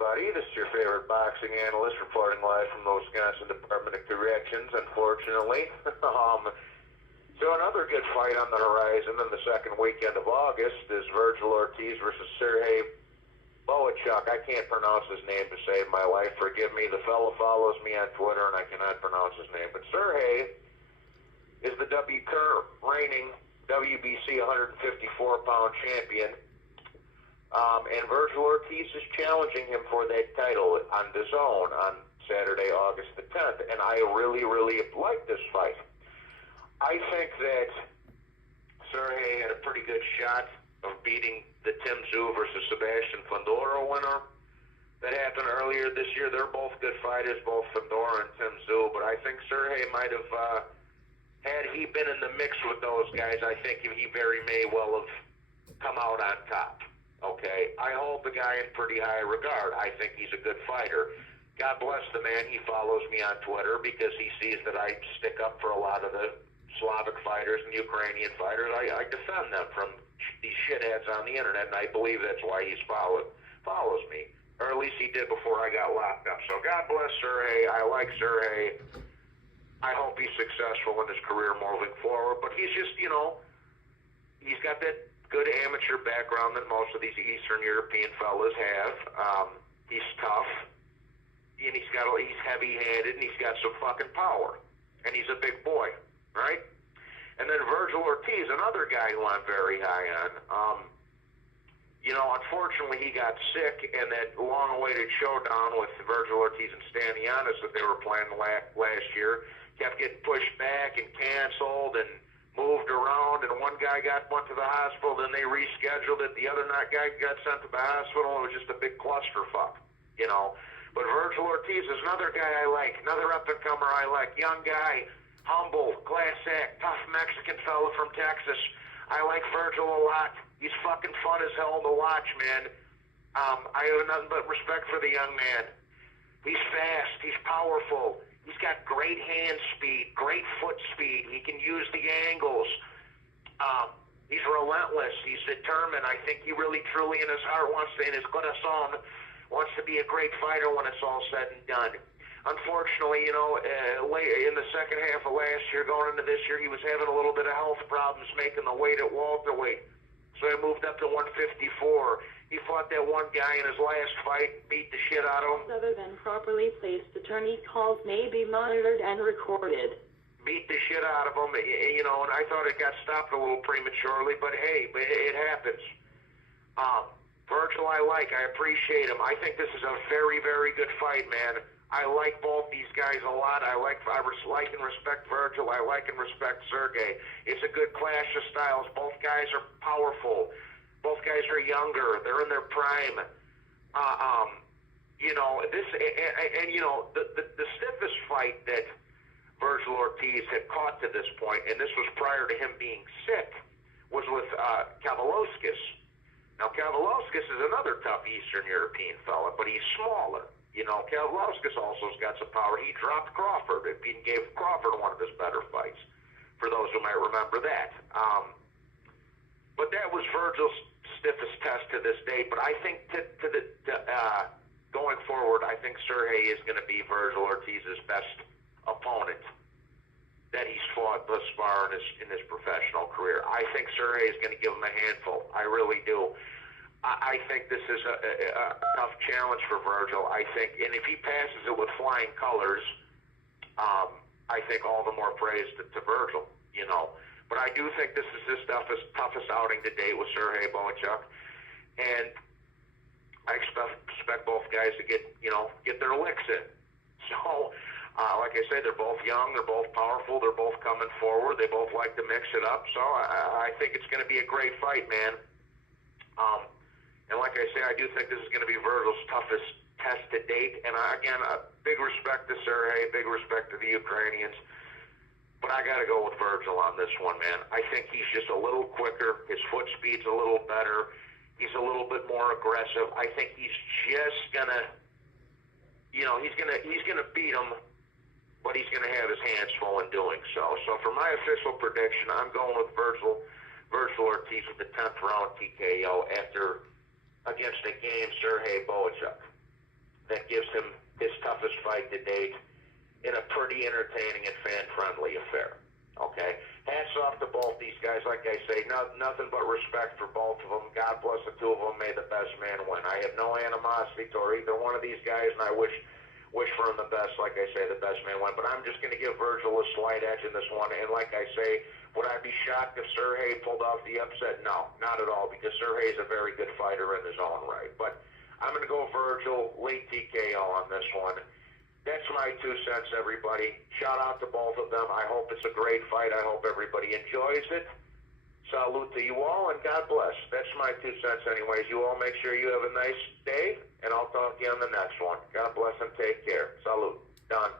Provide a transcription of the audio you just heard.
everybody. This is your favorite boxing analyst reporting live from the Wisconsin Department of Corrections, unfortunately. So another good fight on the horizon in the second weekend of August is Virgil Ortiz versus Serhii Bohachuck. I can't pronounce his name to save my life. Forgive me. The fellow follows me on Twitter, and I cannot pronounce his name. But Serhii is the current reigning WBC 154-pound champion. And Virgil Ortiz is challenging him for that title on DAZN on Saturday, August the 10th. And I really, really like this fight. I think that Serhii had a pretty good shot of beating the Tim Tszyu versus Sebastian Fundora winner that happened earlier this year. They're both good fighters, both Fundora and Tim Tszyu. But I think Serhii might have, had he been in the mix with those guys, I think he very may well have come out on top. Okay, I hold the guy in pretty high regard. I think he's a good fighter. God bless the man. He follows me on Twitter because he sees that I stick up for a lot of the Slavic fighters and Ukrainian fighters. I defend them from these shitheads on the internet, and I believe that's why he's follows me. Or at least he did before I got locked up. So God bless Serhii. I like Serhii. I hope he's successful in his career moving forward. But he's just, he's got that good amateur background that most of these Eastern European fellas have. He's tough, and he's heavy-handed, and he's got some fucking power, and he's a big boy, right? And then Virgil Ortiz, another guy who I'm very high on. Unfortunately, he got sick, and that long-awaited showdown with Virgil Ortiz and Stanianis that they were planning last year kept getting pushed back and canceled and moved around, and one guy went to the hospital, then they rescheduled it. The other guy got sent to the hospital. It was just a big clusterfuck, But Virgil Ortiz is another guy I like, another up-and-comer I like, young guy, humble, class act, tough Mexican fella from Texas. I like Virgil a lot. He's fucking fun as hell to watch, man. I have nothing but respect for the young man. He's fast. He's powerful. He's got great hand speed, great foot speed. He can use the angles. He's relentless. He's determined. I think he really, truly, in his heart, in his corazon, wants to be a great fighter when it's all said and done. Unfortunately, late in the second half of last year, going into this year, he was having a little bit of health problems making the weight at welterweight. So he moved up to 154. He fought that one guy in his last fight, beat the shit out of him. Other than properly placed, attorney calls may be monitored and recorded. Beat the shit out of him, and I thought it got stopped a little prematurely, but hey, it happens. Virgil I appreciate him. I think this is a very, very good fight, man. I like both these guys a lot. I like and respect Virgil. I like and respect Sergey. It's a good clash of styles. Both guys are powerful. Both guys are younger. They're in their prime. The stiffest fight that Virgil Ortiz had caught to this point, and this was prior to him being sick, was with Kavaliauskas. Now, Kavaliauskas is another tough Eastern European fella, but he's smaller. Kavaliauskas also's got some power. He dropped Crawford and gave Crawford one of his better fights, for those who might remember that. But that was Virgil's stiffest test to this day. But I think going forward, I think Serhii is going to be Virgil Ortiz's best opponent that he's fought thus far in his professional career. I think Serhii is going to give him a handful. I really do. I think this is a tough challenge for Virgil. I think, and if he passes it with flying colors, I think all the more praise to Virgil, But I do think this is his toughest outing to date with Serhii Bohachuck, and I expect both guys to get their licks in. So, like I say, they're both young, they're both powerful, they're both coming forward, they both like to mix it up. So I think it's going to be a great fight, man. And like I say, I do think this is going to be Virgil's toughest test to date. And again, a big respect to Serhii, big respect to the Ukrainians. But I got to go with Virgil on this one, man. I think he's just a little quicker. His foot speed's a little better. He's a little bit more aggressive. I think he's just gonna, he's gonna beat him, but he's gonna have his hands full in doing so. So for my official prediction, I'm going with Virgil Ortiz with the 10th round TKO against a game Serhii Bohachuck. that gives him his toughest fight to date in a pretty entertaining and fan-friendly affair. Okay? Hats off to both these guys. Like I say, nothing but respect for both of them. God bless the two of them. May the best man win. I have no animosity toward either one of these guys, and I wish for them the best. Like I say, the best man win. But I'm just going to give Virgil a slight edge in this one. And like I say, would I be shocked if Serhii pulled off the upset? No, not at all, because Serhii is a very good fighter in his own right. But I'm going to go Virgil, late TKO on this one. That's my 2 cents, everybody. Shout out to both of them. I hope it's a great fight. I hope everybody enjoys it. Salute to you all, and God bless. That's my 2 cents anyways. You all make sure you have a nice day, and I'll talk to you on the next one. God bless and take care. Salute. Done.